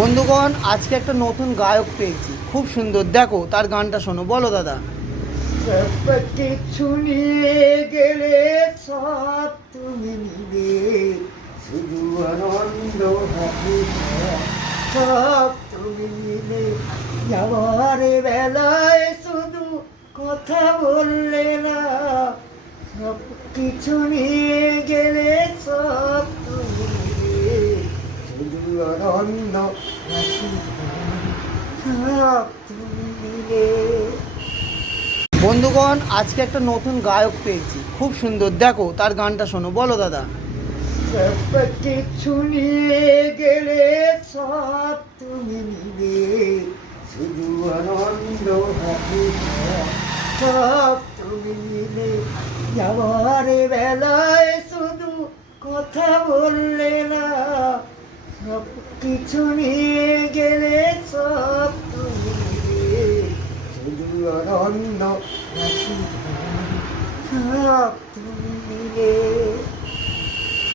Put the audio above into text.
বন্ধুগণ, আজকে একটা নতুন গায়ক পেয়েছি, খুব সুন্দর। দেখো তার গানটা শোনো। বলো দাদা। সব কিছু নিয়ে গেলে সব তুমি নিলে, শুধু আনন্দ হাসি সব তুমি নিলে। যাওয়ার বেলায় শুধু কথা বললে না, সব কিছু নিয়ে গেলে সব তুমি নিলে, শুধু আনন্দ হাসি সব তুমি নিলে। বন্ধুগণ, আজকে একটা নতুন গায়ক পেয়েছি, খুব সুন্দর। দেখো তার গানটা শোনো। বলো দাদা। সব কিছু নিয়ে গেলে সব তুমি নিলে, শুধু আনন্দ হাসি সব তুমি নিলে। যাওয়ার বেলায় শুধু কথা বললে না, সব কিছু নিয়ে গেলে সব তুমি নিলে, শুধু আনন্দ হাসি সব তুমি নিলে।